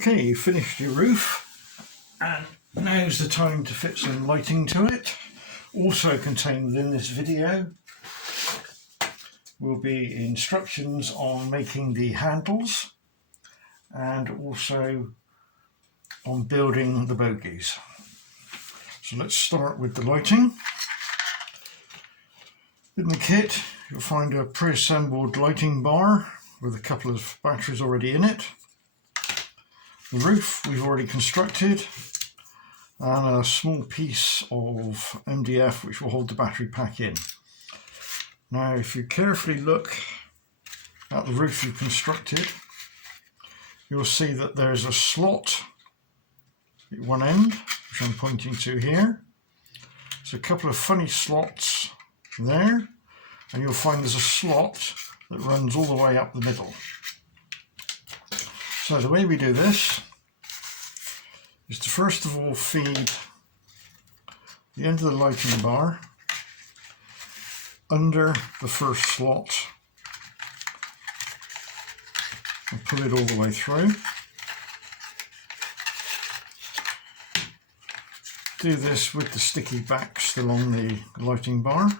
Okay, you finished your roof, and now's the time to fit some lighting to it. Also contained within this video will be instructions on making the handles and also on building the bogies. So let's start with the lighting. In the kit you'll find a pre-assembled lighting bar with a couple of batteries already in it. The roof we've already constructed, and a small piece of MDF which will hold the battery pack in. Now if you carefully look at the roof you've constructed, you'll see that there's a slot at one end, which I'm pointing to here. There's a couple of funny slots there, and you'll find there's a slot that runs all the way up the middle. So the way we do this is to first of all feed the end of the lighting bar under the first slot and pull it all the way through. Do this with the sticky back still on the lighting bar.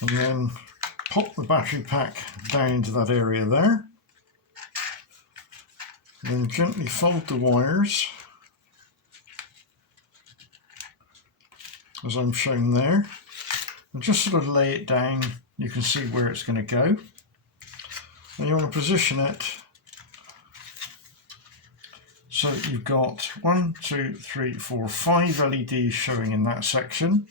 And then pop the battery pack down into that area there. And then gently fold the wires as I'm showing there, and just sort of lay it down. You can see where it's going to go. And you want to position it so that you've got 1, 2, 3, 4, 5 LEDs showing in that section,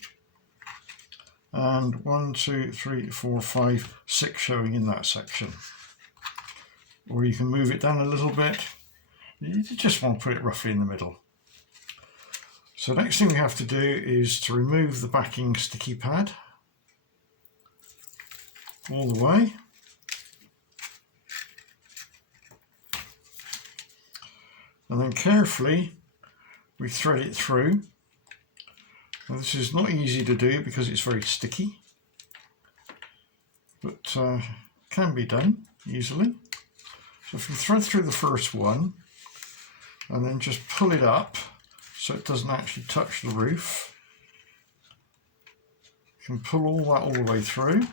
and 1, 2, 3, 4, 5, 6 showing in that section. Or you can move it down a little bit. You just want to put it roughly in the middle. So next thing we have to do is to remove the backing sticky pad all the way. And then carefully we thread it through. Now this is not easy to do because it's very sticky, but can be done easily. So if you thread through the first one and then just pull it up so it doesn't actually touch the roof, you can pull all that all the way through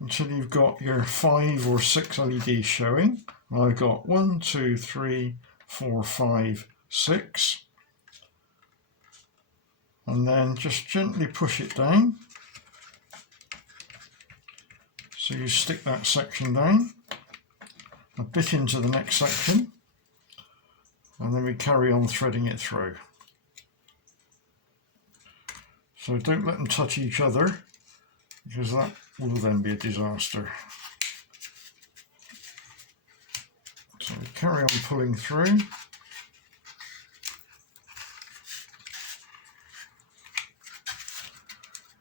until you've got your 5 or 6 LEDs showing. And I've got 1, 2, 3, 4, 5, 6, and then just gently push it down so you stick that section down a bit into the next section, and then we carry on threading it through. So don't let them touch each other because that will then be a disaster. So we carry on pulling through.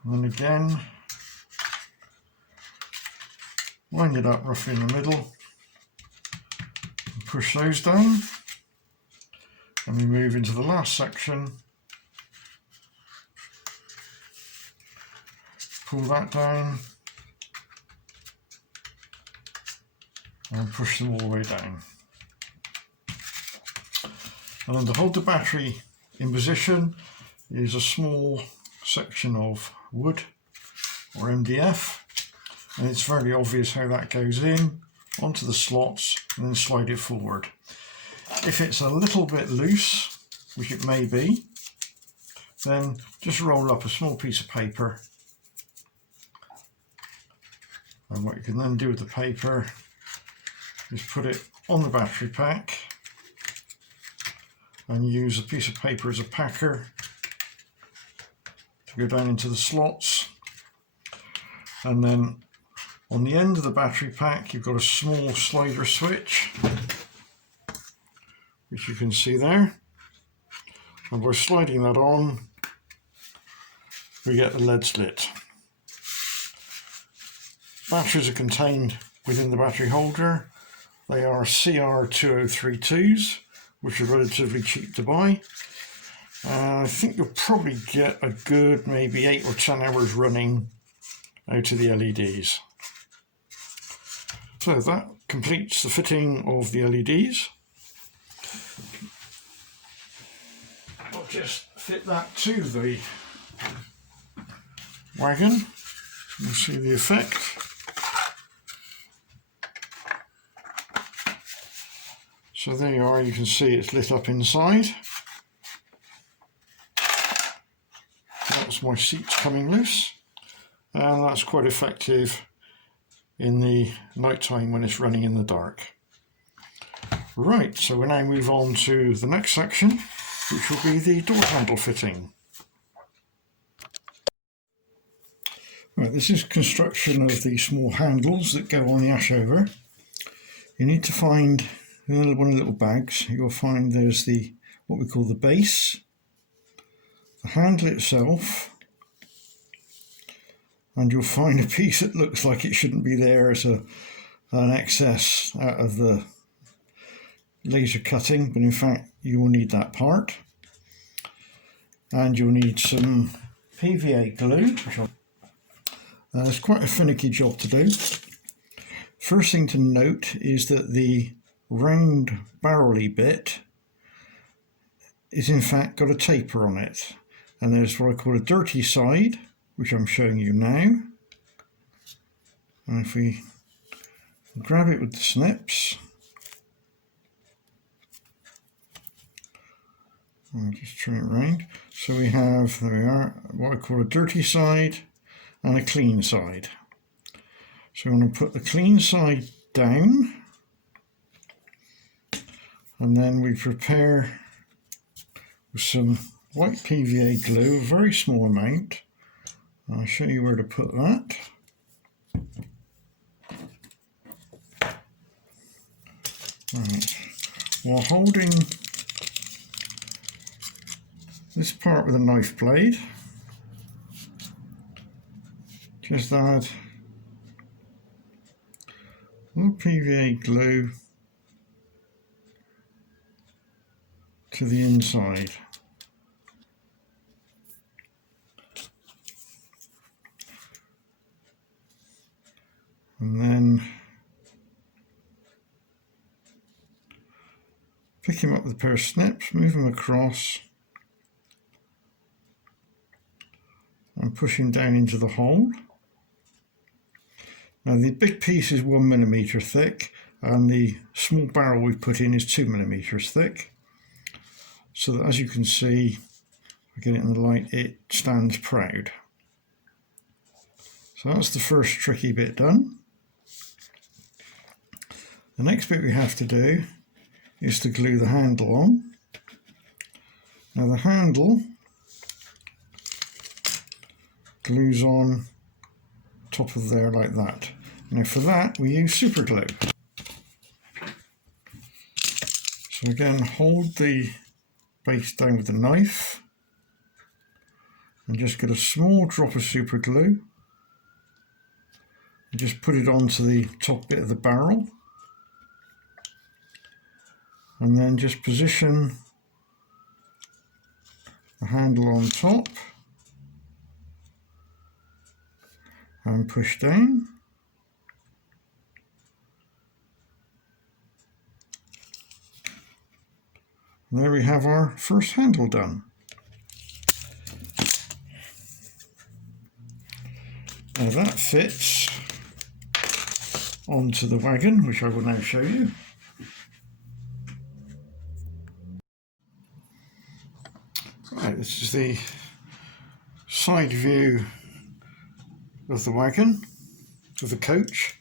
And then again, wind it up roughly in the middle, and push those down, and we move into the last section, pull that down, and push them all the way down. And then to hold the battery in position is a small section of wood or MDF, and it's very obvious how that goes in onto the slots and then slide it forward. If it's a little bit loose, which it may be, then just roll up a small piece of paper, and what you can then do with the paper is put it on the battery pack and use a piece of paper as a packer to go down into the slots. And then on the end of the battery pack you've got a small slider switch, which you can see there, and by sliding that on we get the leads lit. Batteries are contained within the battery holder. They are CR2032s, which are relatively cheap to buy. I think you'll probably get a good maybe 8 or 10 hours running out of the LEDs. So that completes the fitting of the LEDs. I'll just fit that to the wagon. You'll see the effect. So there you are, you can see it's lit up inside. That's my seats coming loose, and that's quite effective in the night time when it's running in the dark. Right, so we'll now move on to the next section, which will be the door handle fitting. Right, this is construction of the small handles that go on the Ashover. You need to find one of the little bags. You'll find there's the what we call the base, the handle itself, and you'll find a piece that looks like it shouldn't be there as an excess out of the laser cutting, but in fact you will need that part. And you'll need some PVA glue. It's quite a finicky job to do. First thing to note is that the round barrel-y bit is in fact got a taper on it, and there's what I call a dirty side, which I'm showing you now. And if we grab it with the snips, I'll just turn it around. So we have, there we are, what I call a dirty side and a clean side. So I'm going to put the clean side down, and then we prepare with some white PVA glue, a very small amount. I'll show you where to put that. Right. While holding this part with a knife blade, just add a little PVA glue to the inside. And then pick him up with a pair of snips, move him across, and push him down into the hole. Now the big piece is 1mm thick, and the small barrel we put in is 2mm thick. So that, as you can see, if I get it in the light, it stands proud. So that's the first tricky bit done. The next bit we have to do is to glue the handle on. Now the handle glues on top of there like that. Now for that we use super glue. So again, hold the base down with the knife and just get a small drop of super glue and just put it onto the top bit of the barrel, and then just position the handle on top and push down. And there we have our first handle done. Now that fits onto the wagon, which I will now show you. Right, this is the side view of the wagon, of the coach,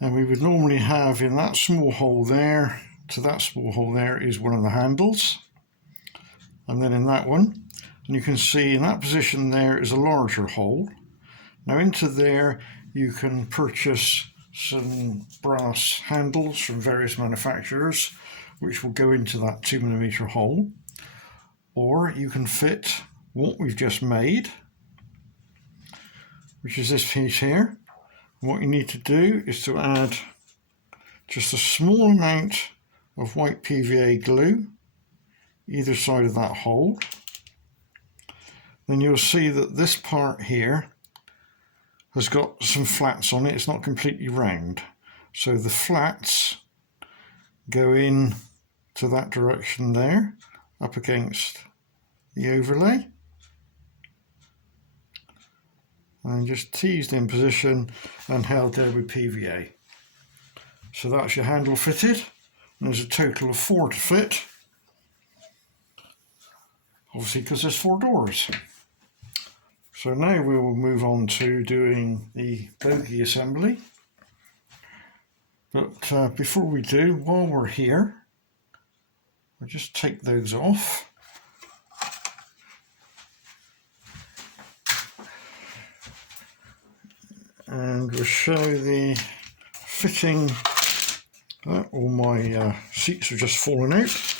and we would normally have in that small hole there to that small hole there is one of the handles, and then in that one, and you can see in that position there is a larger hole. Now into there you can purchase some brass handles from various manufacturers which will go into that 2mm hole, or you can fit what we've just made, which is this piece here. And what you need to do is to add just a small amount of white PVA glue either side of that hole, then you'll see that this part here has got some flats on it. It's not completely round. So the flats go in to that direction there, up against the overlay. And just teased in position and held there with PVA. So that's your handle fitted. And there's a total of 4 to fit. Obviously because there's 4 doors. So now we will move on to doing the bogie assembly. But before we do, while we're here, I'll just take those off. And we'll show the fitting. All my seats are just falling out.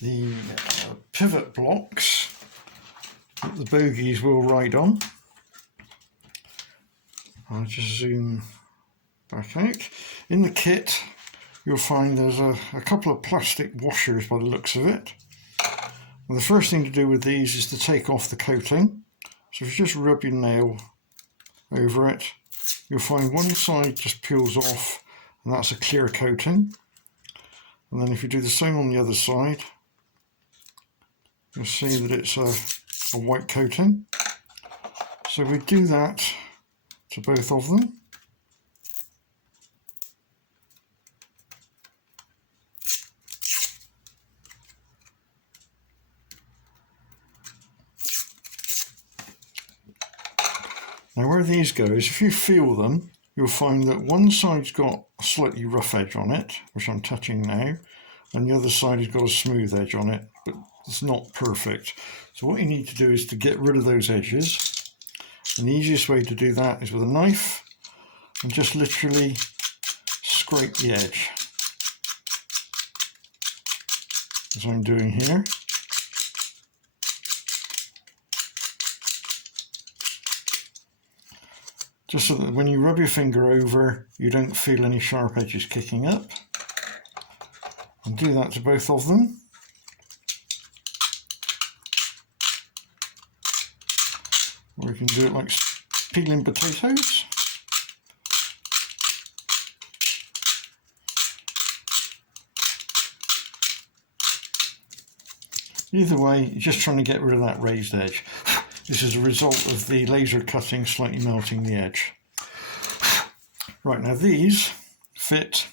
The pivot blocks that the bogies will ride on. I'll just zoom back out. In the kit, you'll find there's a couple of plastic washers by the looks of it. And the first thing to do with these is to take off the coating. So if you just rub your nail over it, you'll find one side just peels off, and that's a clear coating. And then if you do the same on the other side, you'll see that it's a white coating. So we do that to both of them. Now where these go is, if you feel them, you'll find that one side's got a slightly rough edge on it, which I'm touching now, and the other side has got a smooth edge on it, but it's not perfect. So what you need to do is to get rid of those edges, and the easiest way to do that is with a knife and just literally scrape the edge, as I'm doing here. Just so that when you rub your finger over, you don't feel any sharp edges kicking up. And do that to both of them. Or you can do it like peeling potatoes. Either way, you're just trying to get rid of that raised edge. This is a result of the laser cutting slightly melting the edge. Right, now these fit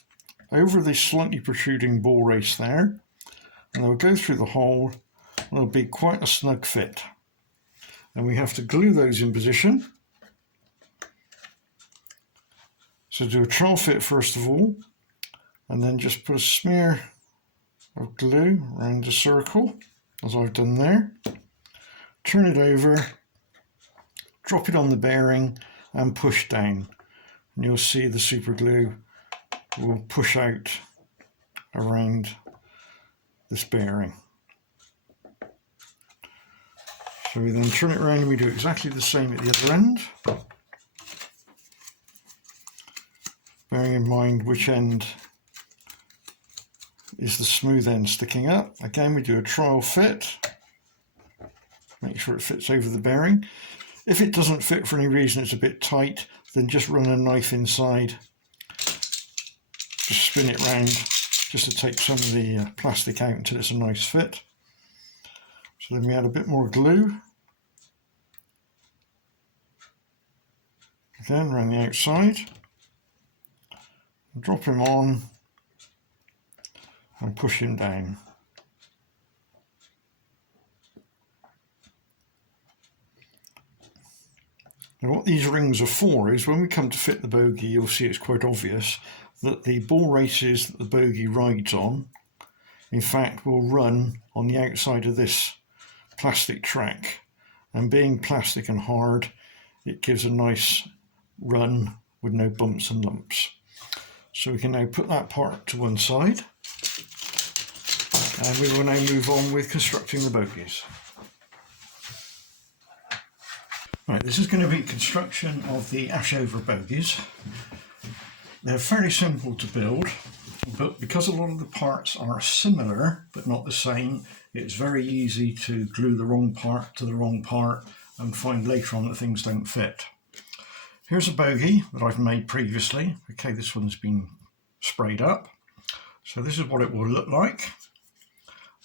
over the slightly protruding ball race there, and they'll go through the hole, and it'll be quite a snug fit. And we have to glue those in position. So do a trowel fit first of all, and then just put a smear of glue around the circle, as I've done there. Turn it over, drop it on the bearing and push down, and you'll see the super glue will push out around this bearing. So we then turn it around and we do exactly the same at the other end, bearing in mind which end is the smooth end sticking up. Again, we do a trial fit. Make sure it fits over the bearing. If it doesn't fit for any reason, it's a bit tight, then just run a knife inside. Just spin it round just to take some of the plastic out until it's a nice fit. So then we add a bit more glue. Again, around the outside. Drop him on and push him down. Now what these rings are for is when we come to fit the bogie, you'll see it's quite obvious that the ball races that the bogie rides on, in fact, will run on the outside of this plastic track. And being plastic and hard, it gives a nice run with no bumps and lumps. So we can now put that part to one side, and we will now move on with constructing the bogies. Right, this is going to be construction of the Ashover bogies. They're fairly simple to build, but because a lot of the parts are similar but not the same, it's very easy to glue the wrong part to the wrong part and find later on that things don't fit. Here's a bogie that I've made previously. Okay, this one's been sprayed up. So this is what it will look like.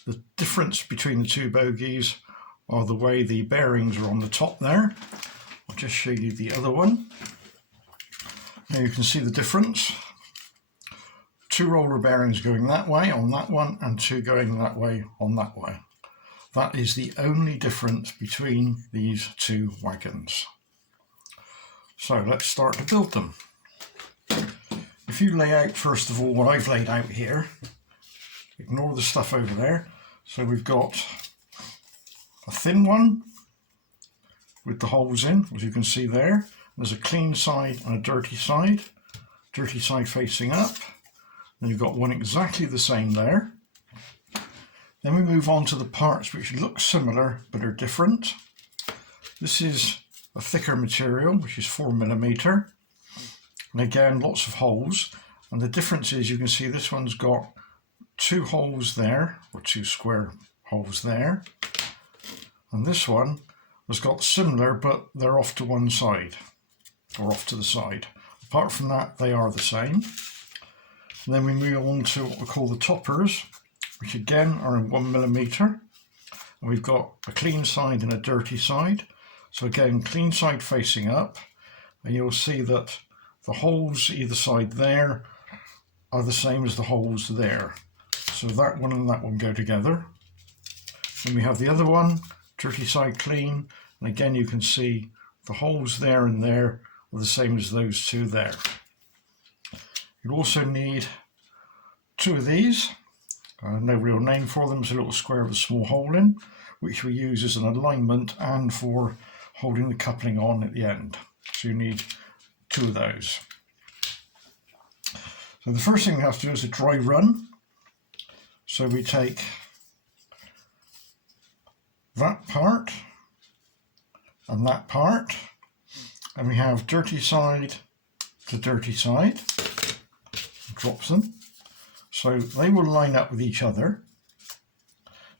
The difference between the two bogies are the way the bearings are on the top there. I'll just show you the other one. Now you can see the difference. 2 roller bearings going that way on that one and 2 going that way on that way. That is the only difference between these 2 wagons. So let's start to build them. If you lay out first of all what I've laid out here, ignore the stuff over there. So we've got a thin one with the holes in, as you can see there. There's a clean side and a dirty side facing up. Then you've got one exactly the same there. Then we move on to the parts which look similar but are different. This is a thicker material, which is 4mm. And again, lots of holes. And the difference is you can see this one's got 2 holes there, or 2 square holes there. And this one has got similar, but they're off to one side, or off to the side. Apart from that, they are the same. And then we move on to what we call the toppers, which again are in 1mm. And we've got a clean side and a dirty side. So again, clean side facing up, and you'll see that the holes either side there are the same as the holes there. So that one and that one go together. Then we have the other one, dirty side clean, and again you can see the holes there and there are the same as those 2 there. You also need 2 of these, no real name for them, it's a little square with a small hole in, which we use as an alignment and for holding the coupling on at the end. So you need 2 of those. So the first thing we have to do is a dry run. So we take that part and that part, and we have dirty side to dirty side. Drops them. So they will line up with each other.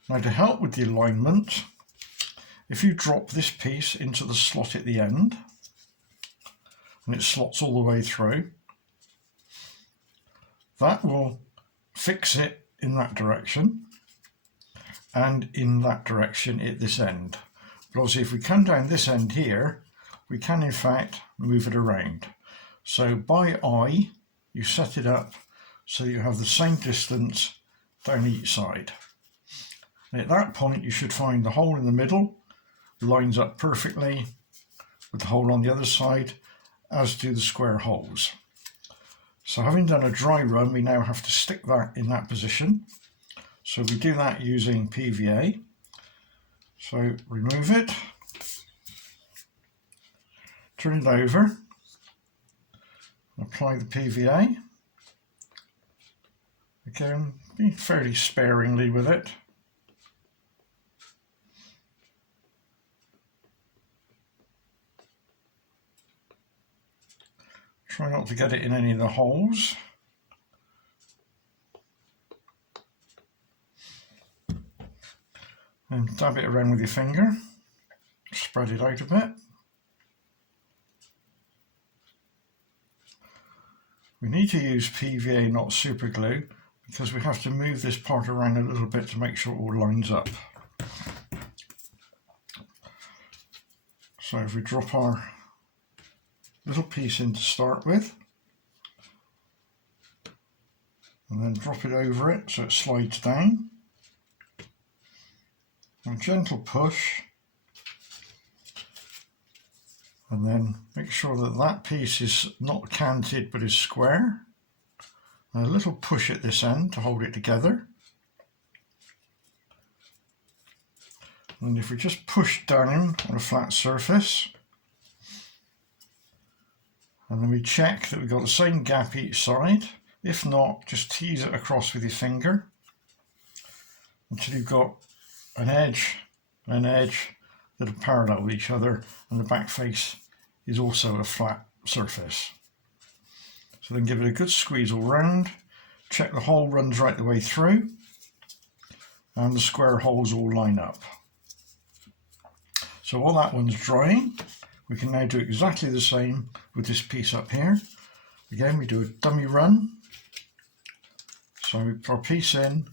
Now to help with the alignment, if you drop this piece into the slot at the end, and it slots all the way through, that will fix it in that direction and in that direction at this end. But obviously if we come down this end here, we can in fact move it around. So by eye, you set it up so you have the same distance down each side. And at that point you should find the hole in the middle lines up perfectly with the hole on the other side, as do the square holes. So having done a dry run, we now have to stick that in that position. So we do that using PVA. So remove it, turn it over, apply the PVA. Again, be fairly sparingly with it. Try not to get it in any of the holes. And dab it around with your finger. Spread it out a bit. We need to use PVA, not super glue, because we have to move this part around a little bit to make sure it all lines up. So if we drop our little piece in to start with, and then drop it over it so it slides down, and a gentle push, and then make sure that that piece is not canted but is square, and a little push at this end to hold it together. And if we just push down on a flat surface, and then we check that we've got the same gap each side. If not, just tease it across with your finger until you've got an edge and an edge that are parallel with each other, and the back face is also a flat surface. So then give it a good squeeze all round. Check the hole runs right the way through and the square holes all line up. So while that one's drying, we can now do exactly the same with this piece up here. Again, we do a dummy run. So we put our piece in,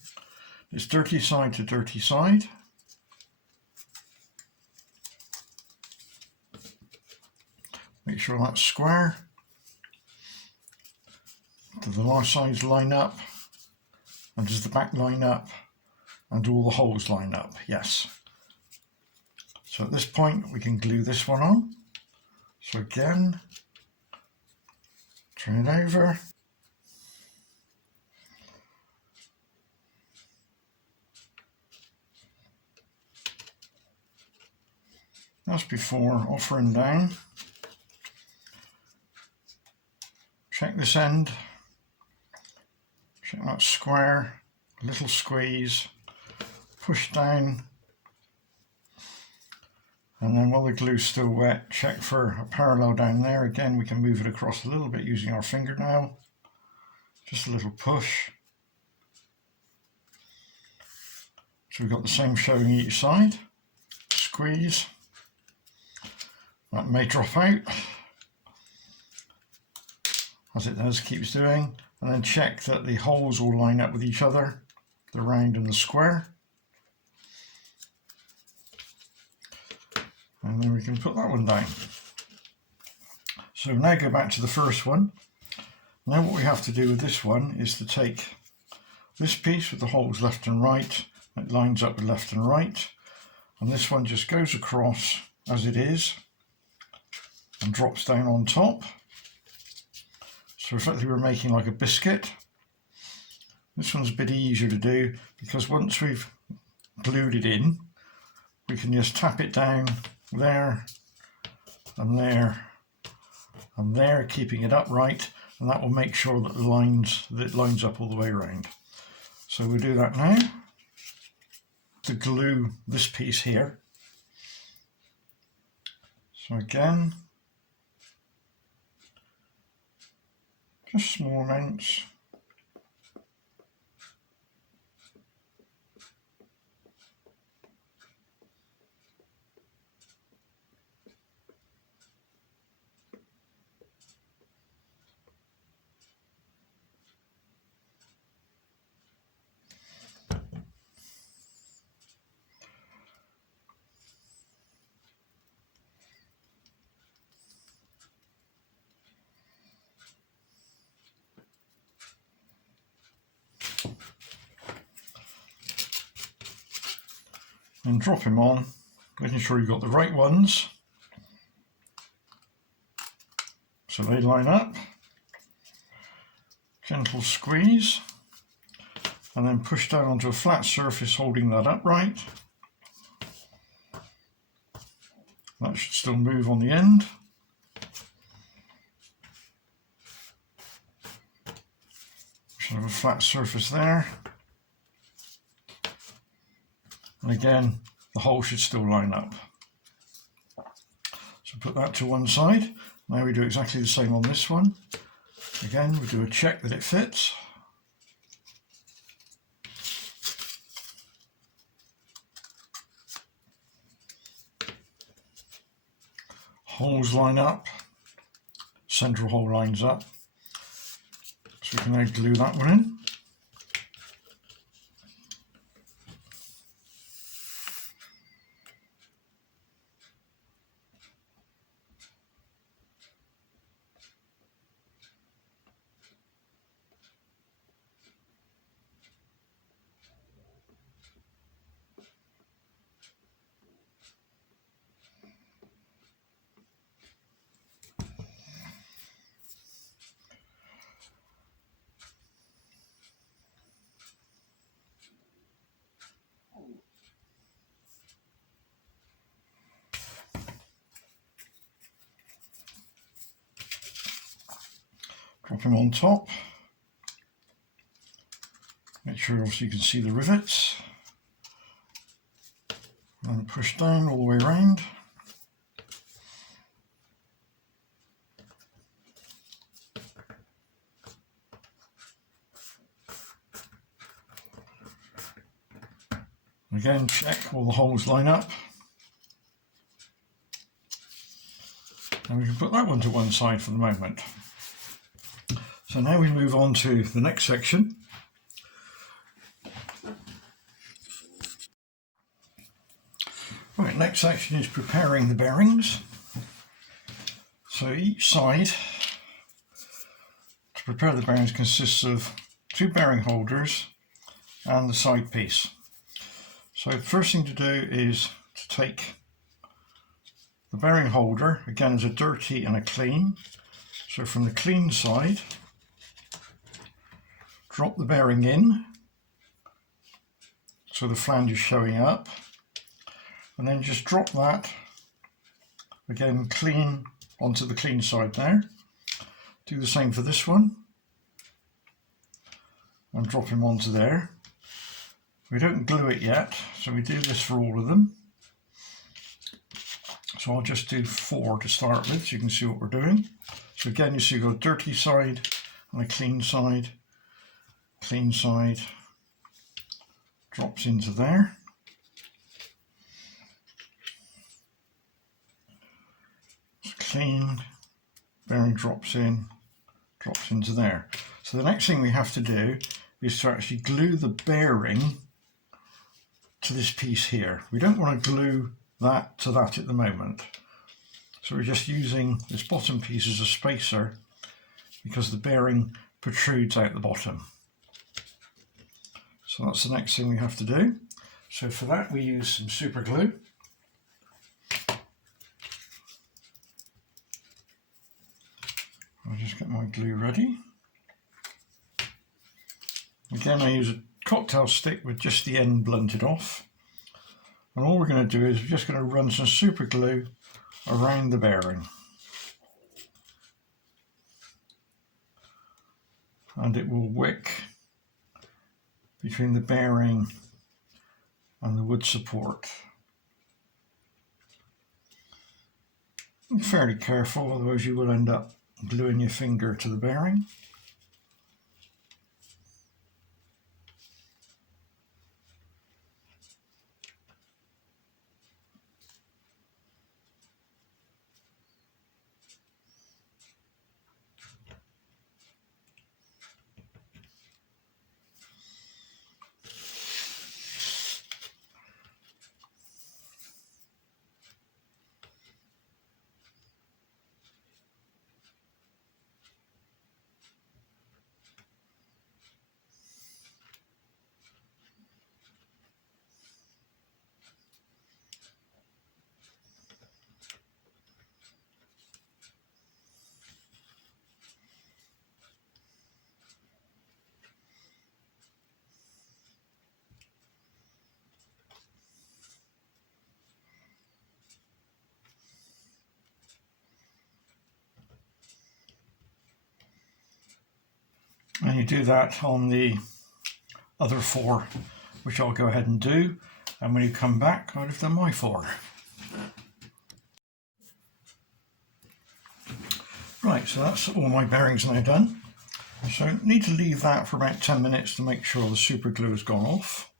it's dirty side to dirty side. Make sure that's square. Do the large sides line up? And does the back line up? And do all the holes line up? Yes. So at this point we can glue this one on. So again, turn it over. As before, offering down. Check this end. Check that square. A little squeeze. Push down. And then while the glue's still wet, check for a parallel down there. Again, we can move it across a little bit using our fingernail. Just a little push. So we've got the same showing each side. Squeeze. That may drop out, as it does, keeps doing. And then check that the holes all line up with each other, the round and the square. And then we can put that one down. So now go back to the first one. Now what we have to do with this one is to take this piece with the holes left and right, it lines up with left and right, and this one just goes across as it is and drops down on top. So effectively we're making like a biscuit. This one's a bit easier to do because once we've glued it in, we can just tap it down there and there and there, keeping it upright, and that will make sure that it lines up all the way around. So we'll do that now. To glue this piece here. So again, just small amounts. And drop him on, making sure you've got the right ones so they line up. Gentle squeeze and then push down onto a flat surface holding that upright. That should still move on the end. Should have a flat surface there. And again, the hole should still line up. So put that to one side. Now we do exactly the same on this one. Again, we do a check that it fits. Holes line up. Central hole lines up. So we can now glue that one in. Drop him on top. Make sure obviously you can see the rivets. And push down all the way around. Again, check all the holes line up. And we can put that one to one side for the moment. So now we move on to the next section. Right, next section is preparing the bearings. So each side to prepare the bearings consists of 2 bearing holders and the side piece. So the first thing to do is to take the bearing holder, again as a dirty and a clean. So from the clean side, drop the bearing in so the flange is showing up, and then just drop that again clean onto the clean side there. Do the same for this one and drop him onto there. We don't glue it yet, so we do this for all of them. So I'll just do 4 to start with so you can see what we're doing. So again, you see you've got a dirty side and a clean side, drops into there. It's clean, bearing drops into there. So the next thing we have to do is to actually glue the bearing to this piece here. We don't want to glue that to that at the moment. So we're just using this bottom piece as a spacer because the bearing protrudes out the bottom. So that's the next thing we have to do. So for that we use some super glue. I'll just get my glue ready. Again, I use a cocktail stick with just the end blunted off. And all we're going to do is we're just going to run some super glue around the bearing. And it will wick between the bearing and the wood support. Be fairly careful, otherwise you will end up gluing your finger to the bearing. And you do that on the other 4, which I'll go ahead and do. And when you come back, I'll have done my 4. Right, so that's all my bearings now done. So I need to leave that for about 10 minutes to make sure the super glue has gone off.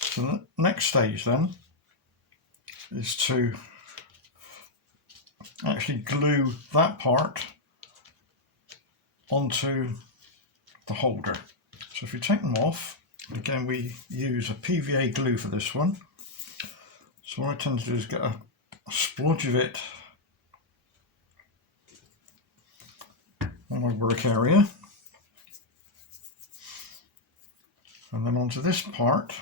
So the next stage then is to actually glue that part onto the holder. So if you take them off, again we use a PVA glue for this one. So what I tend to do is get a splodge of it on my work area, and then onto this part,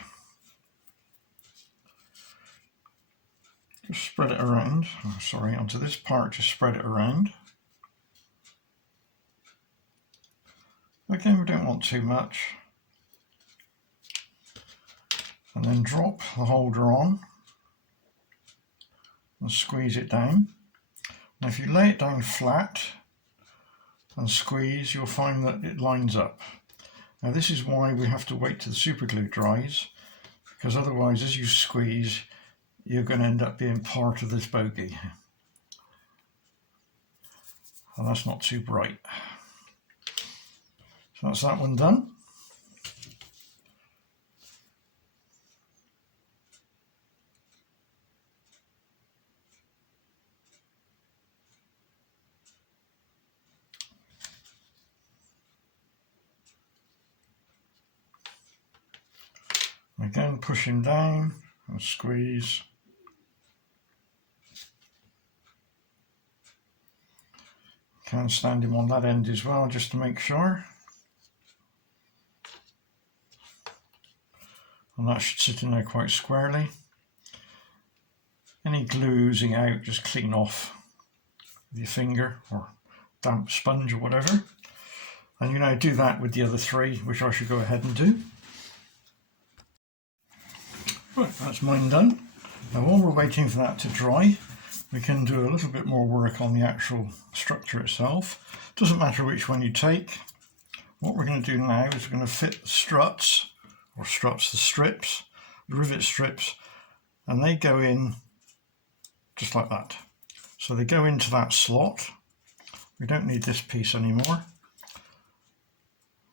just spread it around. Oh, sorry, onto this part, just spread it around. Again, we don't want too much. And then drop the holder on and squeeze it down. Now if you lay it down flat and squeeze, you'll find that it lines up. Now this is why we have to wait till the super glue dries, because otherwise as you squeeze you're going to end up being part of this bogie, and that's not too bright. So that's that one done. Again, push him down and squeeze. Can stand him on that end as well, just to make sure. And that should sit in there quite squarely. Any glue oozing out, just clean off with your finger or damp sponge or whatever. And you now do that with the other three, which I should go ahead and do. Right, that's mine done. Now while we're waiting for that to dry, we can do a little bit more work on the actual structure itself. Doesn't matter which one you take. What we're going to do now is we're going to fit the struts, or struts, the strips, the rivet strips, and they go in just like that. So they go into that slot. We don't need this piece anymore.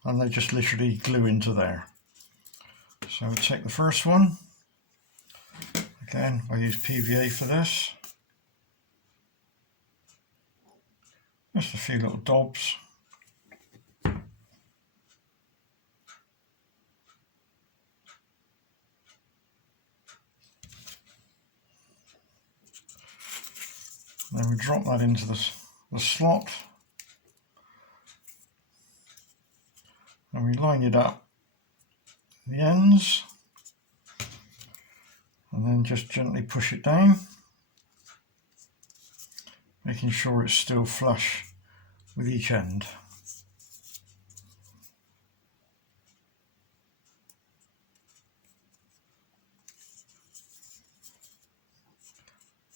And they just literally glue into there. So we take the first one. Again, I use PVA for this. Just a few little dobs. Then we drop that into the slot. And we line it up the ends. And then just gently push it down, making sure it's still flush with each end.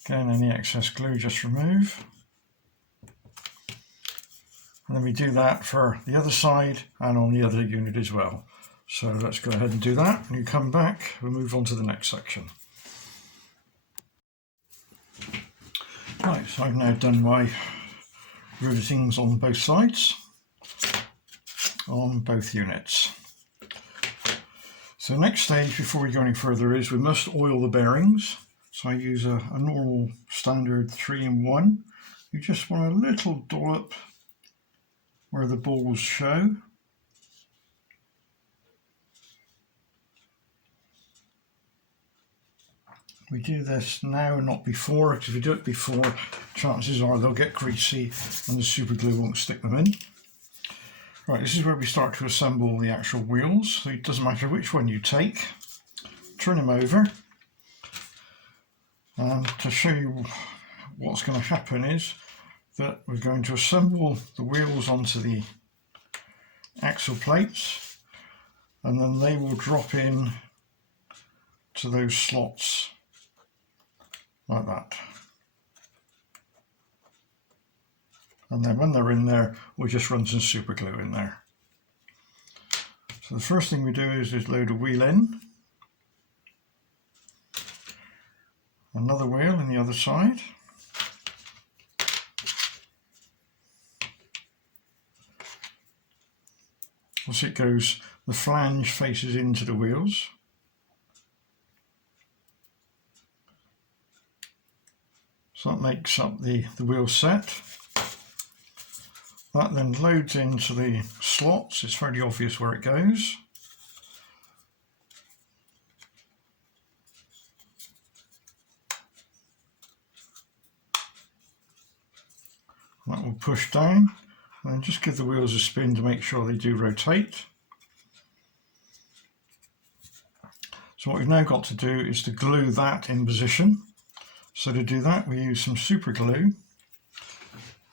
Again, any excess glue just remove. And then we do that for the other side and on the other unit as well. So let's go ahead and do that. When you come back, we'll move on to the next section. Right, so I've now done my rivetings on both sides, on both units. So the next stage before we go any further is we must oil the bearings. So I use a normal standard 3-in-1. You just want a little dollop where the balls show. We do this now and not before, because if you do it before, chances are they'll get greasy and the super glue won't stick them in. Right, this is where we start to assemble the actual wheels. So it doesn't matter which one you take. Turn them over. And to show you what's going to happen is that we're going to assemble the wheels onto the axle plates, and then they will drop in to those slots like that. And then when they're in there, we'll just run some super glue in there. So the first thing we do is load a wheel in, another wheel on the other side, as it goes, the flange faces into the wheels. So that makes up the wheel set. That then loads into the slots. It's fairly obvious where it goes. That will push down, and then just give the wheels a spin to make sure they do rotate. So what we've now got to do is to glue that in position. So to do that, we use some super glue,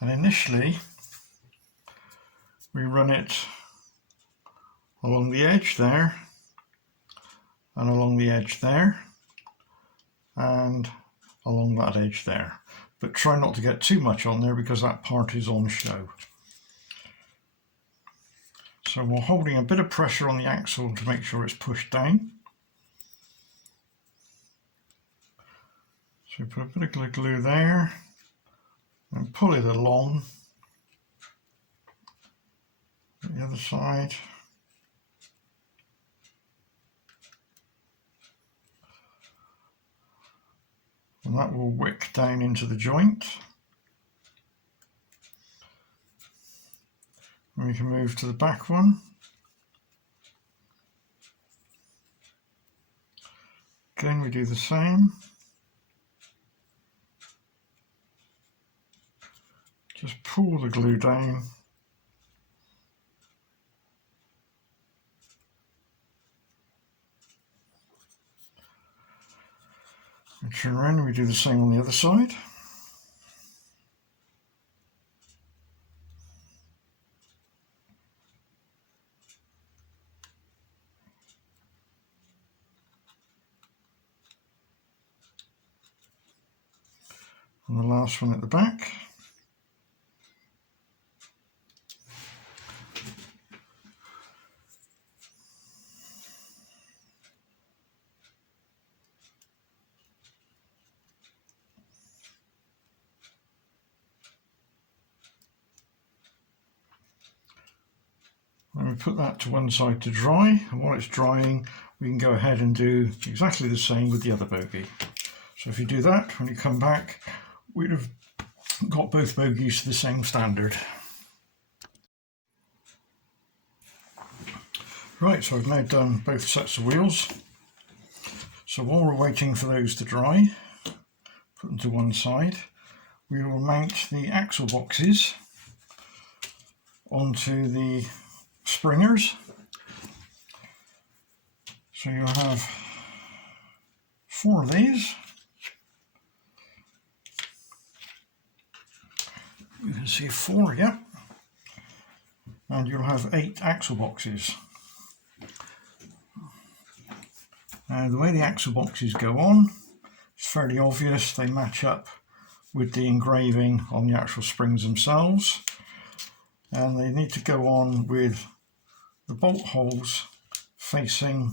and initially we run it along the edge there, and along the edge there, and along that edge there. But try not to get too much on there because that part is on show. So we're holding a bit of pressure on the axle to make sure it's pushed down. So we put a bit of glue there and pull it along the other side. And that will wick down into the joint. And we can move to the back one. Again, we do the same. Just pull the glue down. And turn around and we do the same on the other side. And the last one at the back. And we put that to one side to dry, and while it's drying we can go ahead and do exactly the same with the other bogey. So if you do that, when you come back, we'd have got both bogies to the same standard. Right, so I've now done both sets of wheels. So while we're waiting for those to dry, put them to one side, we will mount the axle boxes onto the springers. So you'll have 4 of these. You can see 4, yep. And you'll have 8 axle boxes. Now the way the axle boxes go on, it's fairly obvious. They match up with the engraving on the actual springs themselves. And they need to go on with the bolt holes facing,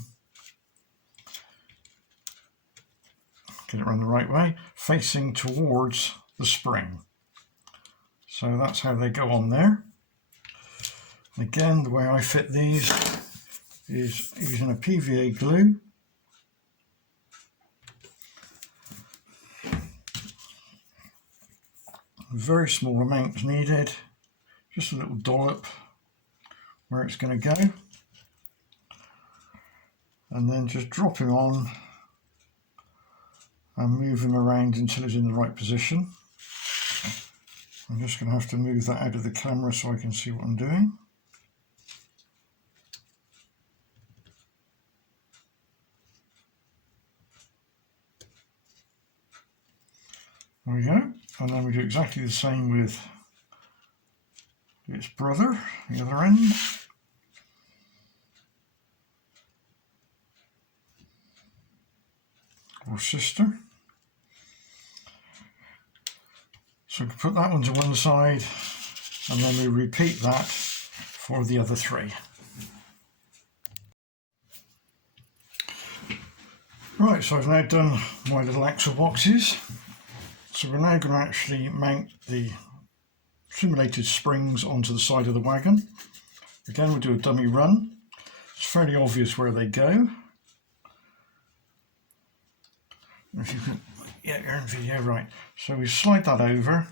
get it around the right way, facing towards the spring. So that's how they go on there. Again, the way I fit these is using a PVA glue. Very small amounts needed, just a little dollop where it's going to go, and then just drop him on and move him around until he's in the right position. I'm just going to have to move that out of the camera so I can see what I'm doing. There we go, and then we do exactly the same with its brother, the other end. Or sister. So we can put that one to one side, and then we repeat that for the other 3. Right, so I've now done my little axle boxes. So we're now going to actually mount the simulated springs onto the side of the wagon. Again, we'll do a dummy run. It's fairly obvious where they go. If you can, yeah, you're in video, right. So we slide that over,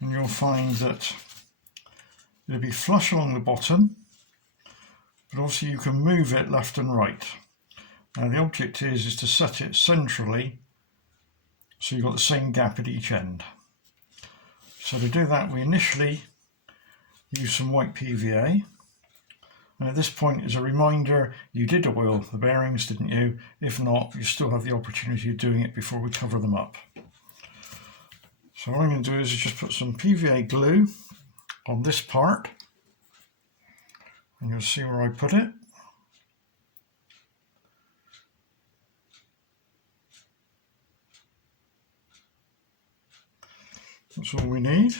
and you'll find that it'll be flush along the bottom, but also you can move it left and right. Now the object is to set it centrally, so you've got the same gap at each end. So to do that, we initially use some white PVA. And at this point, as a reminder, you did oil the bearings, didn't you? If not, you still have the opportunity of doing it before we cover them up. So what I'm going to do is just put some PVA glue on this part, and you'll see where I put it. That's all we need.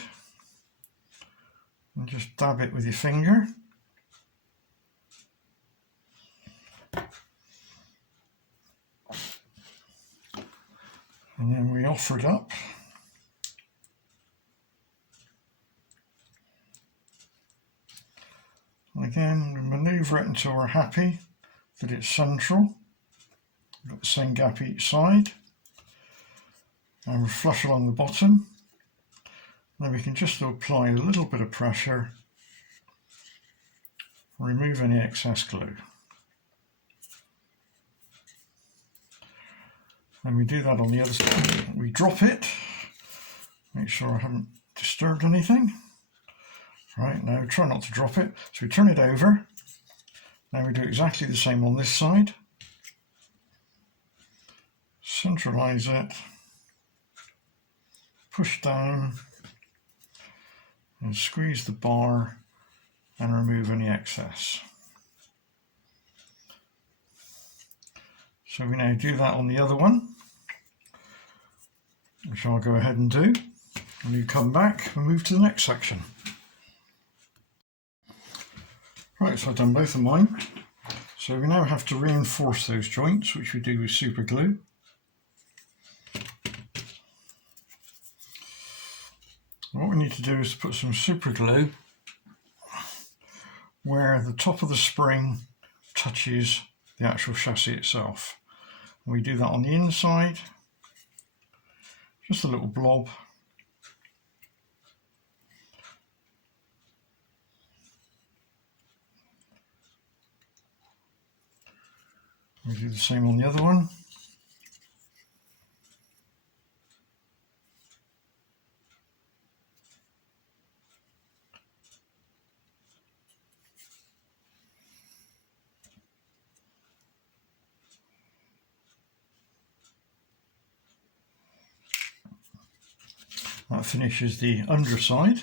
And just dab it with your finger. And then we offer it up. And again, we manoeuvre it until we're happy that it's central. We've got the same gap each side. And we flush along the bottom. Then we can just apply a little bit of pressure, remove any excess glue. And we do that on the other side. We drop it, make sure I haven't disturbed anything. Right, now try not to drop it. So we turn it over. Now we do exactly the same on this side. Centralize it, push down, and squeeze the bar and remove any excess. So we now do that on the other one, which I'll go ahead and do. And you come back and move to the next section. Right, so I've done both of mine. So we now have to reinforce those joints, which we do with super glue. What we need to do is put some super glue where the top of the spring touches the actual chassis itself. And we do that on the inside, just a little blob. We do the same on the other one. That finishes the underside.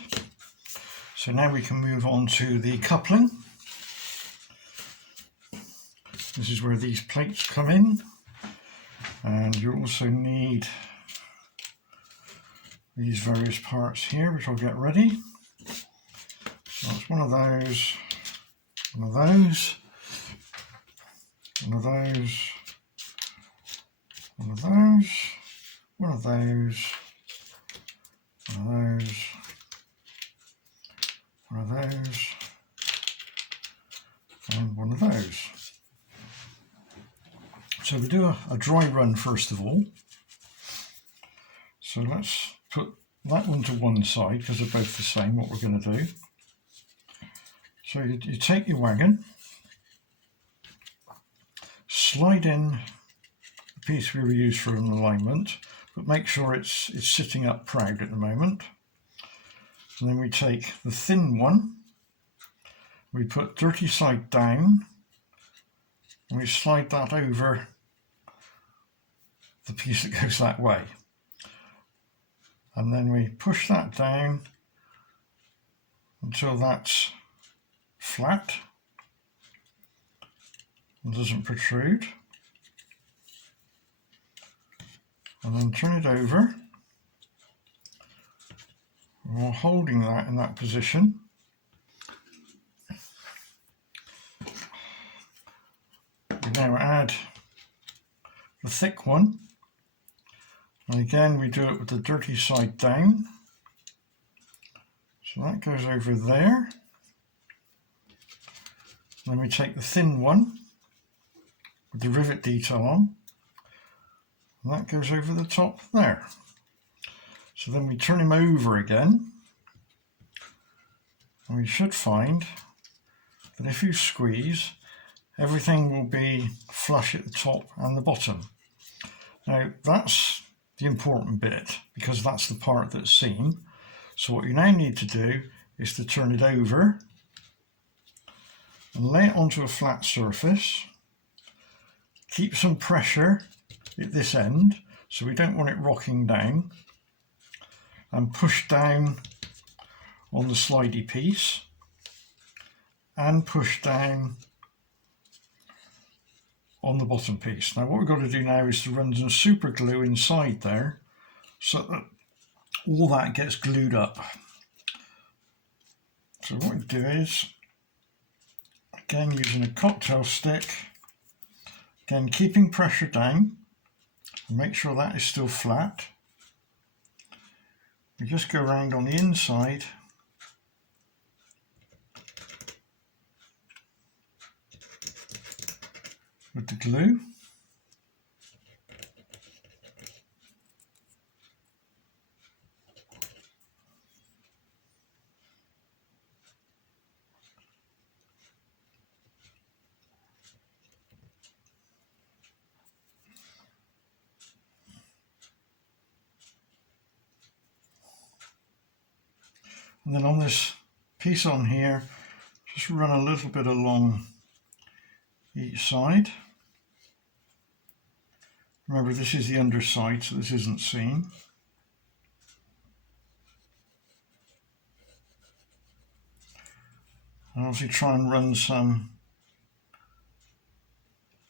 So now we can move on to the coupling. This is where these plates come in, and you also need these various parts here, which I'll get ready. So it's one of those, one of those, one of those, one of those, one of those, one of those, one of those, and one of those. So we do a dry run first of all. So let's put that one to one side because they're both the same, what we're going to do. So you take your wagon, slide in the piece we used for an alignment, but make sure it's sitting up proud at the moment. And then we take the thin one, we put dirty side down, and we slide that over the piece that goes that way. And then we push that down until that's flat and doesn't protrude. And then turn it over. While holding that in that position, we now add the thick one. And again, we do it with the dirty side down. So that goes over there. Then we take the thin one with the rivet detail on. And that goes over the top there. So then we turn him over again. And we should find that if you squeeze, everything will be flush at the top and the bottom. Now that's the important bit, because that's the part that's seen. So what you now need to do is to turn it over and lay it onto a flat surface. Keep some pressure at this end, so we don't want it rocking down, and push down on the slidey piece and push down on the bottom piece. Now what we've got to do now is to run some super glue inside there so that all that gets glued up. So what we do is, again using a cocktail stick, again keeping pressure down, and make sure that is still flat. We just go around on the inside with the glue. And then on this piece on here, just run a little bit along each side. Remember, this is the underside, so this isn't seen. And obviously try and run some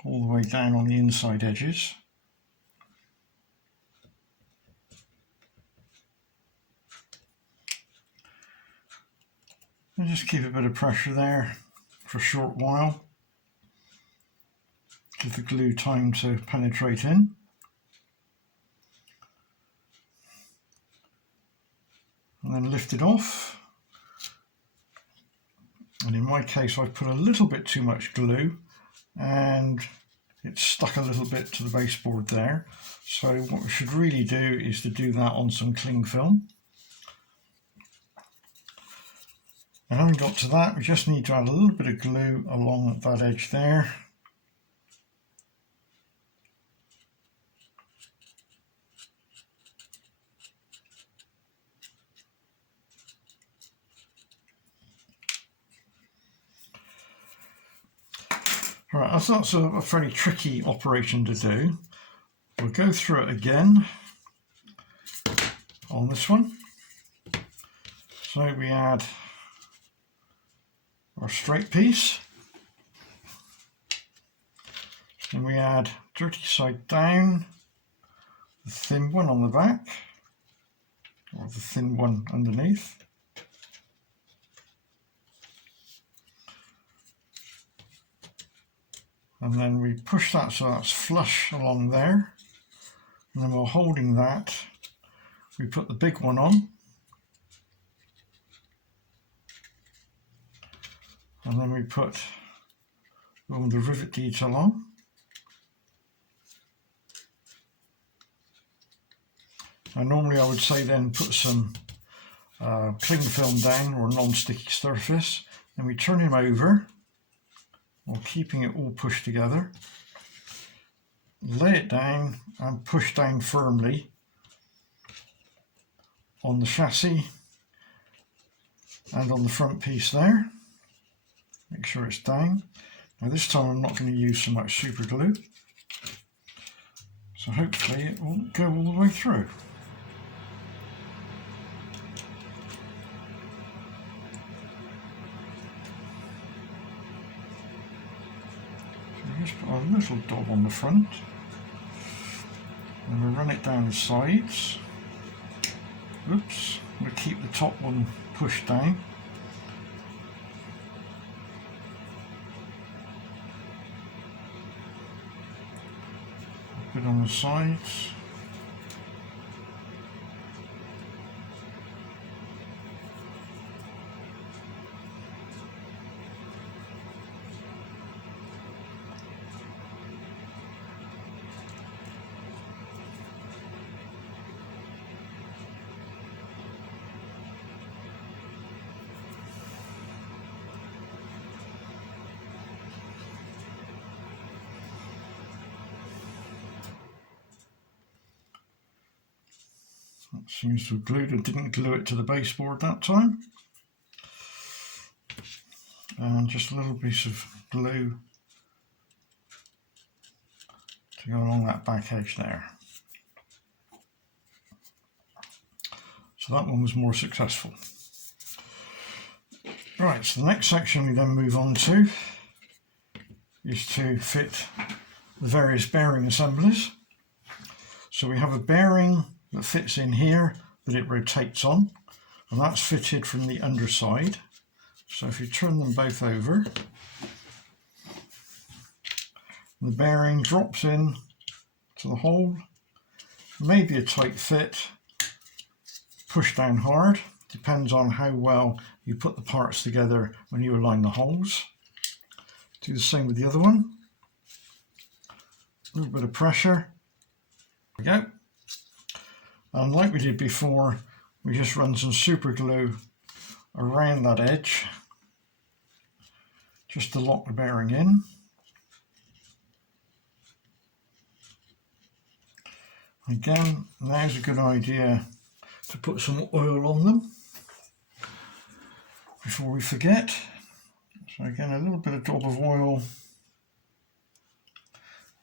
all the way down on the inside edges. And just keep a bit of pressure there for a short while. Give the glue time to penetrate in. And then lift it off. And in my case, I've put a little bit too much glue and it's stuck a little bit to the baseboard there. So what we should really do is to do that on some cling film. And having got to that, we just need to add a little bit of glue along that edge there. Right, as that's a fairly tricky operation to do, we'll go through it again on this one. So we add our straight piece, then we add dirty side down, the thin one on the back, or the thin one underneath. And then we push that so that's flush along there. And then while holding that, we put the big one on. And then we put the rivet detail on. And normally I would say then put some cling film down or non-sticky surface. Then we turn him over, while keeping it all pushed together, lay it down and push down firmly on the chassis and on the front piece there. Make sure it's down. Now this time I'm not going to use so much super glue, so hopefully it won't go all the way through. Just put a little dot on the front, and we'll run it down the sides. Oops, we'll keep the top one pushed down. A bit on the sides. That seems to have glued. I didn't glue it to the baseboard that time. And just a little piece of glue to go along that back edge there. So that one was more successful. Right, so the next section we then move on to is to fit the various bearing assemblies. So we have a bearing that fits in here that it rotates on, and that's fitted from the underside. So if you turn them both over, the bearing drops in to the hole, maybe a tight fit, push down hard, depends on how well you put the parts together when you align the holes. Do the same with the other one. A little bit of pressure. There we go. And like we did before, we just run some super glue around that edge just to lock the bearing in. Again, now's a good idea to put some oil on them. before we forget. So again, a little bit of drop of oil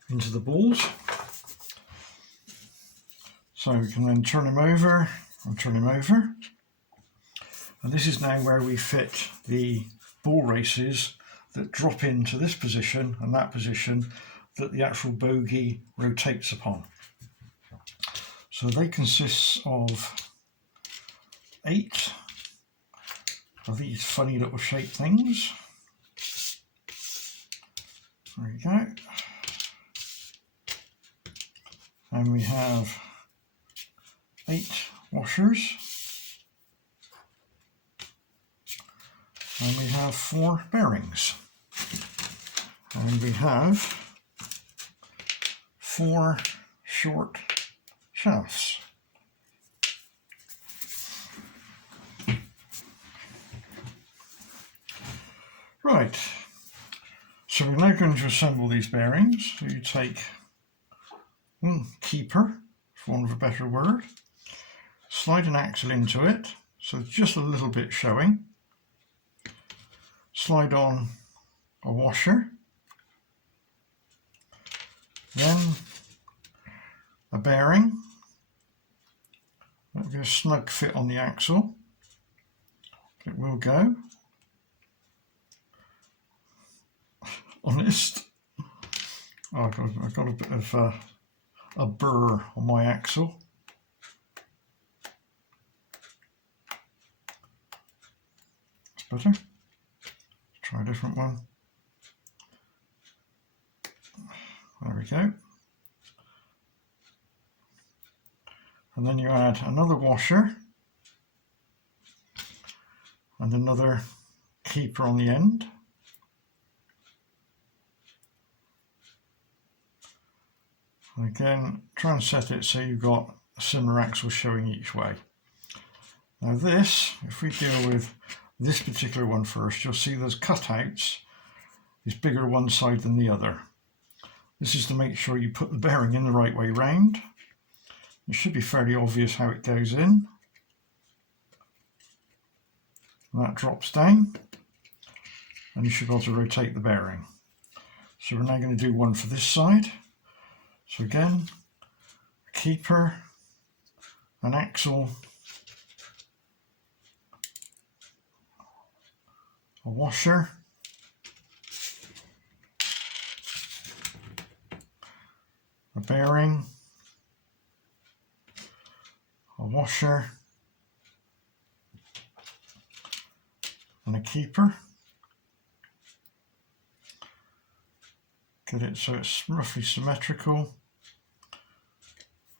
into the balls. So we can then turn him over and turn him over. And this is now where we fit the ball races that drop into this position and that position that the actual bogie rotates upon. So they consist of 8 of these funny little shaped things. There we go. And we have 8 washers. And we have 4 bearings. And we have 4 short shafts. Right, so we're now going to assemble these bearings. So you take keeper, for want of a better word, slide an axle into it, so it's just a little bit showing. Slide on a washer, then a bearing. That'll be a snug fit on the axle. It will go. Honest, oh, I've got a bit of a burr on my axle. It's better. Let's try a different one. There we go. And then you add another washer and another keeper on the end. And again, try and set it so you've got a similar axle showing each way. Now this, if we deal with this particular one first, you'll see there's cutouts. It's bigger one side than the other. This is to make sure you put the bearing in the right way round. It should be fairly obvious how it goes in. And that drops down, and you should be able to rotate the bearing. So we're now going to do one for this side. So again, a keeper, an axle, a washer, a bearing, a washer, and a keeper. Get it so it's roughly symmetrical.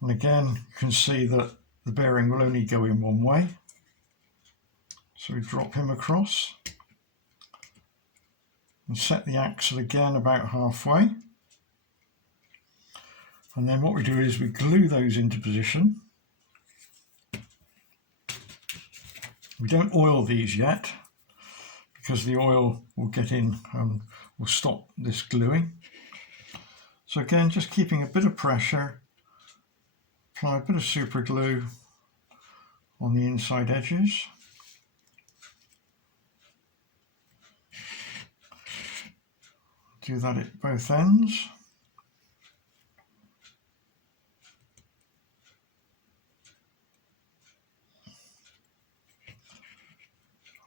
And again, you can see that the bearing will only go in one way. So we drop him across and set the axle again about halfway. And then what we do is we glue those into position. We don't oil these yet because the oil will get in and will stop this gluing. So again, just keeping a bit of pressure. Apply a bit of super glue on the inside edges. Do that at both ends.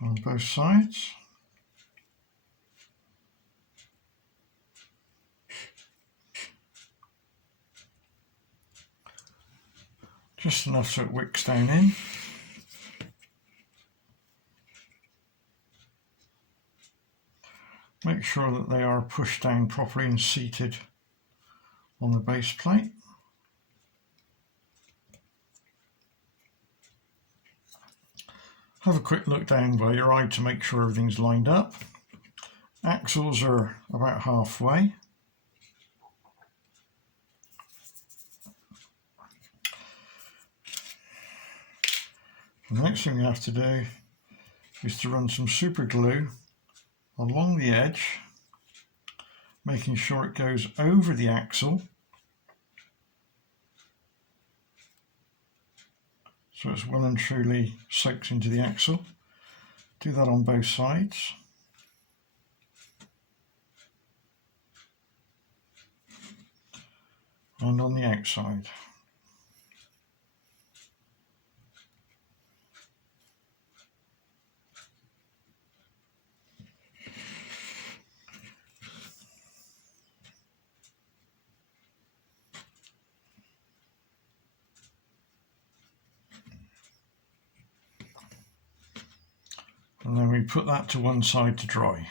On both sides. Just enough so it wicks down in. Make sure that they are pushed down properly and seated on the base plate. Have a quick look down by your eye to make sure everything's lined up. Axles are about halfway. The next thing we have to do is to run some super glue along the edge, making sure it goes over the axle so it's well and truly soaks into the axle. Do that on both sides. And on the outside. And then we put that to one side to dry.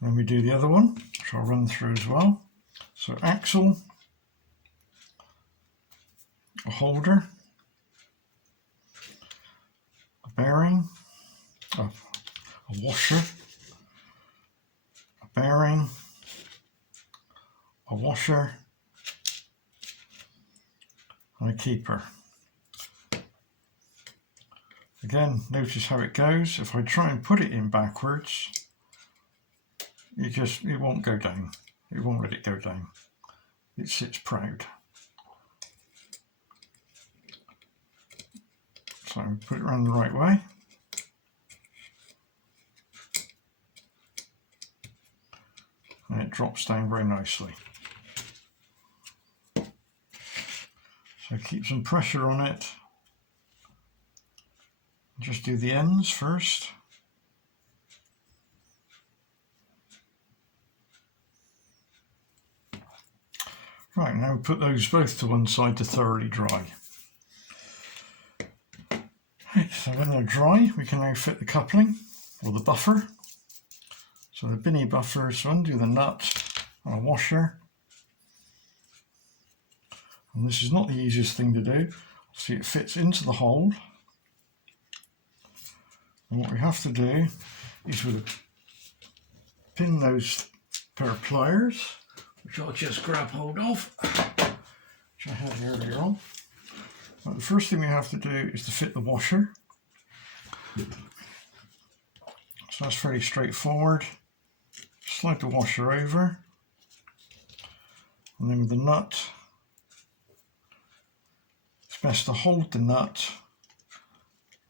Then we do the other one, which I'll run through as well. So axle, a holder, a bearing, a washer, a bearing, a washer, and a keeper. Again, notice how it goes. If I try and put it in backwards, it won't go down. It won't let it go down. It sits proud. So put it around the right way. And it drops down very nicely. So keep some pressure on it. Just do the ends first. Right, now put those both to one side to thoroughly dry. Right, so when they're dry, we can now fit the coupling or the buffer. So the binny buffer, so undo the nut and a washer. And this is not the easiest thing to do. See, it fits into the hole. And what we have to do is we'll pin those pair of pliers, which I'll just grab hold of, which I had earlier on. But the first thing we have to do is to fit the washer. So that's fairly straightforward. Slide the washer over, and then with the nut, it's best to hold the nut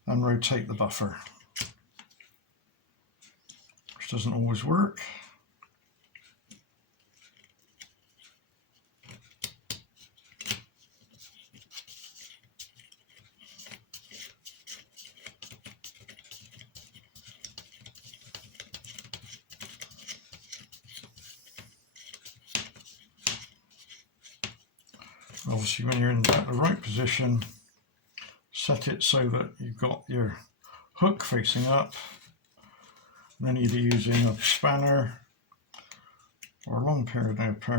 and rotate the buffer, which doesn't always work. Obviously, when you're in the right position, set it so that you've got your hook facing up, and then either using a spanner or a long pair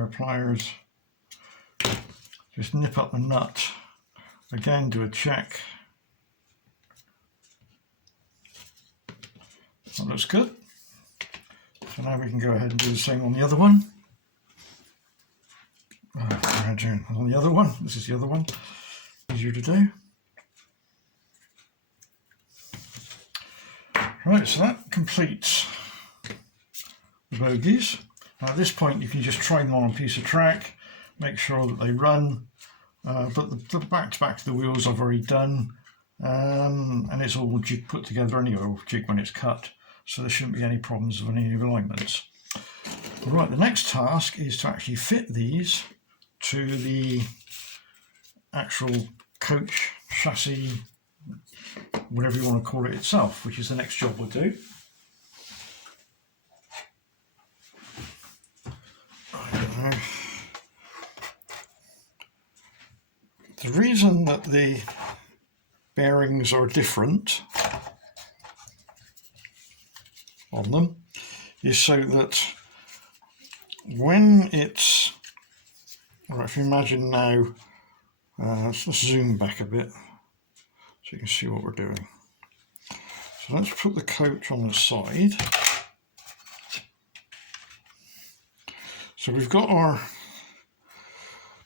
of pliers, just nip up the nut. Again, do a check. That looks good. So now we can go ahead and do the same on the other one. On the other one, this is the other one, easier to do. Right, so that completes the bogies. Now at this point you can just try them on a piece of track, make sure that they run, but the back to the wheels I've already done, and it's all jig put together anyway, or jig when it's cut, so there shouldn't be any problems with any alignments. Right, the next task is to actually fit these to the actual coach, chassis, whatever you want to call it itself, which is the next job we'll do. The reason that the bearings are different on them is so that when it's, right, if you imagine now, let's zoom back a bit so you can see what we're doing. So let's put the coach on the side. So we've got our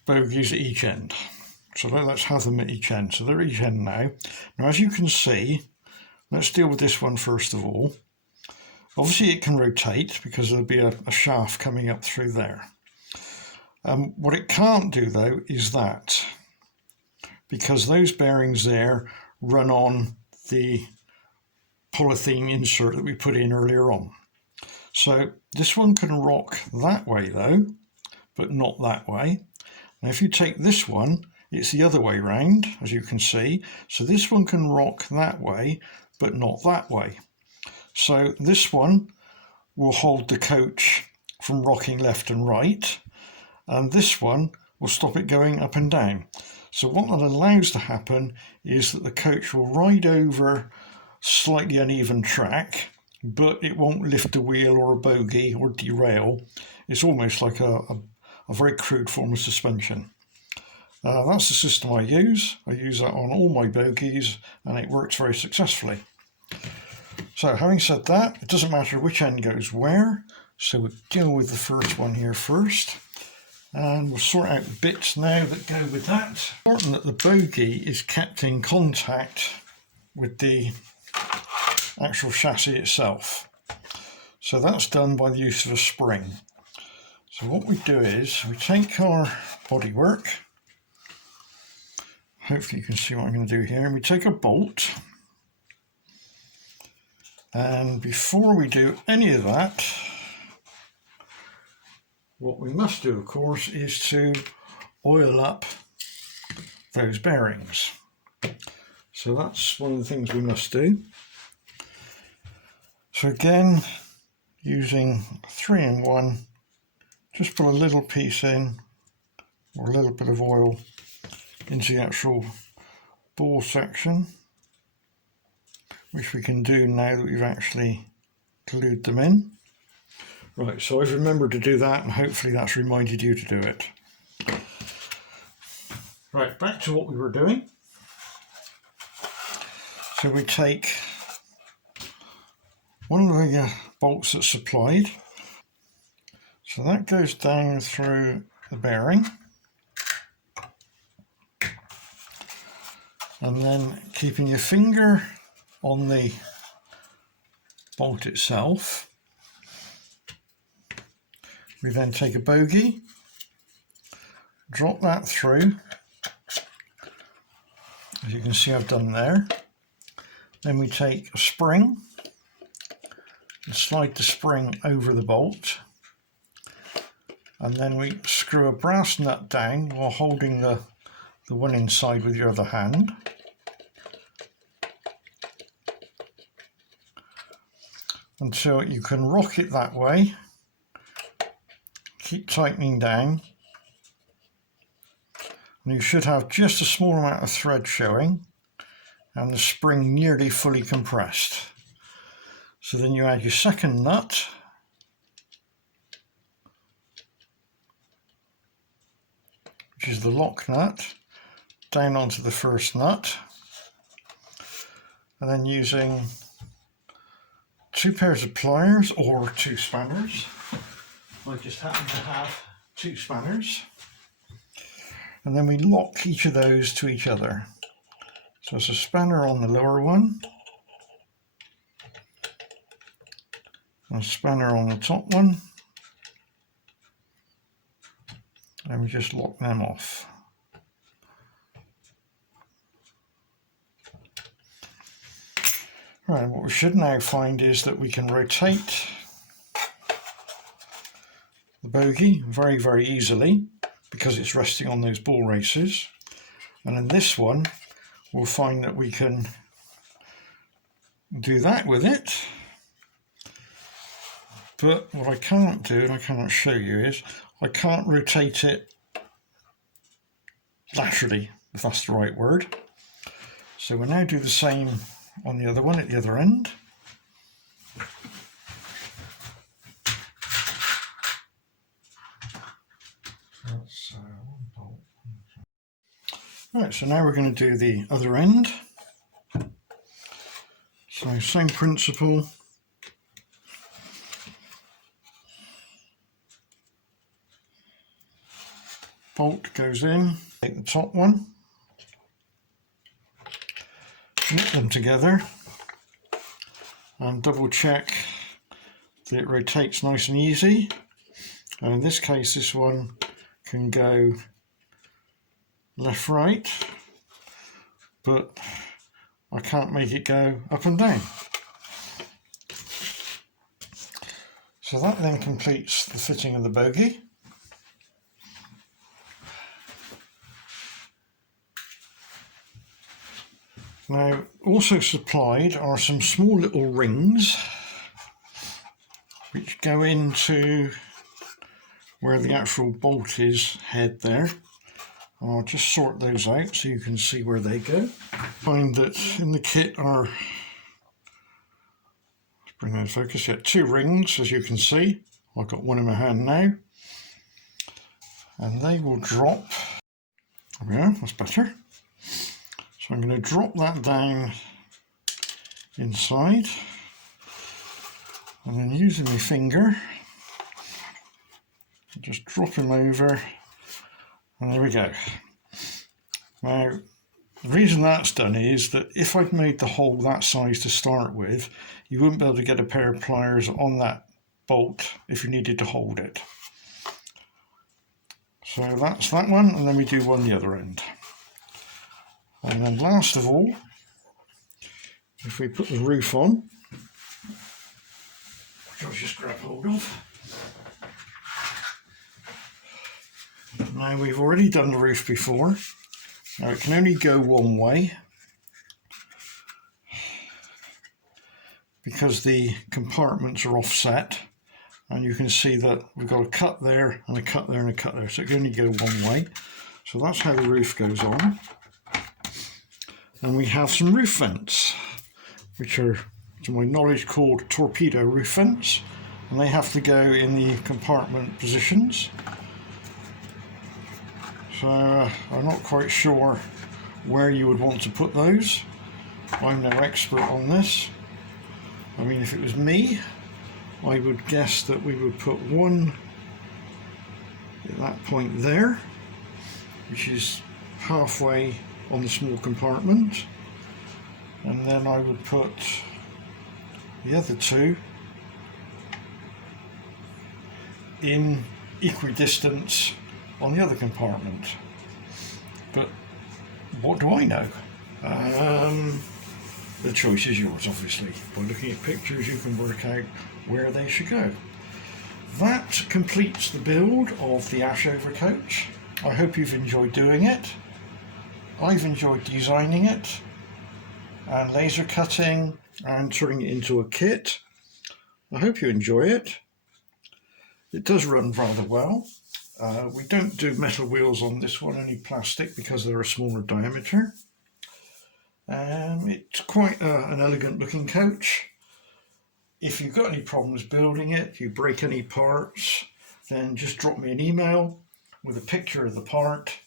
bogies at each end. So let's have them at each end. So they're at each end now. Now, as you can see, let's deal with this one first of all. Obviously it can rotate because there'll be a shaft coming up through there. What it can't do though is that, because those bearings there run on the polythene insert that we put in earlier on. So this one can rock that way though, but not that way. Now if you take this one, it's the other way round, as you can see. So this one can rock that way, but not that way. So this one will hold the coach from rocking left and right, and this one will stop it going up and down. So what that allows to happen is that the coach will ride over slightly uneven track, but it won't lift a wheel or a bogie or derail. It's almost like a very crude form of suspension. That's the system I use. I use that on all my bogies and it works very successfully. So having said that, it doesn't matter which end goes where, so we'll deal with the first one here first. And we'll sort out the bits now that go with that. It's important that the bogie is kept in contact with the actual chassis itself. So that's done by the use of a spring. So what we do is we take our bodywork. Hopefully you can see what I'm going to do here. And we take a bolt. And before we do any of that, what we must do, of course, is to oil up those bearings. So that's one of the things we must do. So again, using 3-in-1, just put a little piece in, or a little bit of oil into the actual ball section, which we can do now that we've actually glued them in. Right, so I've remembered to do that, and hopefully that's reminded you to do it. Right, back to what we were doing. So we take one of the bolts that's supplied. So that goes down through the bearing. And then keeping your finger on the bolt itself, we then take a bogie, drop that through, as you can see I've done there. Then we take a spring and slide the spring over the bolt, and then we screw a brass nut down while holding the one inside with your other hand. Until you can rock it that way. Keep tightening down, and you should have just a small amount of thread showing and the spring nearly fully compressed. So then you add your second nut, which is the lock nut, down onto the first nut, and then using 2 pairs of pliers or 2 spanners. I just happen to have 2 spanners, and then we lock each of those to each other. So it's a spanner on the lower one, and a spanner on the top one, and we just lock them off. Right, what we should now find is that we can rotate the bogie very, very easily because it's resting on those ball races. And in this one, we'll find that we can do that with it. But what I can't do, and I cannot show you, is I can't rotate it laterally, if that's the right word. So we'll now do the same on the other one at the other end. Right, so now we're going to do the other end. So same principle. Bolt goes in, take the top one, knit them together and double check that it rotates nice and easy. And in this case, this one can go left, right, but I can't make it go up and down. So that then completes the fitting of the bogie. Now, also supplied are some small little rings which go into where the actual bolt is head there. I'll just sort those out so you can see where they go. Find that in the kit are, let's bring that in focus, yeah, 2 rings, as you can see. I've got one in my hand now. And they will drop, there we are, that's better. So I'm going to drop that down inside, and then using my finger, just drop him over, and there we go. Now, the reason that's done is that if I'd made the hole that size to start with, you wouldn't be able to get a pair of pliers on that bolt if you needed to hold it. So that's that one, and then we do one the other end. And then last of all, if we put the roof on, which I'll just grab hold of. Now we've already done the roof before. Now it can only go one way because the compartments are offset, and you can see that we've got a cut there and a cut there and a cut there, so it can only go one way. So that's how the roof goes on. And we have some roof vents, which are, to my knowledge, called torpedo roof vents, and they have to go in the compartment positions. So I'm not quite sure where you would want to put those. I'm no expert on this. I mean, if it was me, I would guess that we would put one at that point there, which is halfway on the small compartment, and then I would put the other 2 in equidistance on the other compartment. But what do I know? The choice is yours, obviously. By looking at pictures you can work out where they should go. That completes the build of the Ashover coach. I hope you've enjoyed doing it. I've enjoyed designing it and laser cutting and turning it into a kit. I hope you enjoy it. It does run rather well. We don't do metal wheels on this one, only plastic because they're a smaller diameter. It's quite an elegant looking coach. If you've got any problems building it, if you break any parts, then just drop me an email with a picture of the part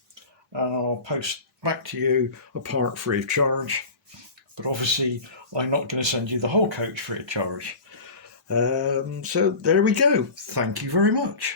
and I'll post back to you a part free of charge. But obviously I'm not going to send you the whole coach free of charge. So there we go. Thank you very much.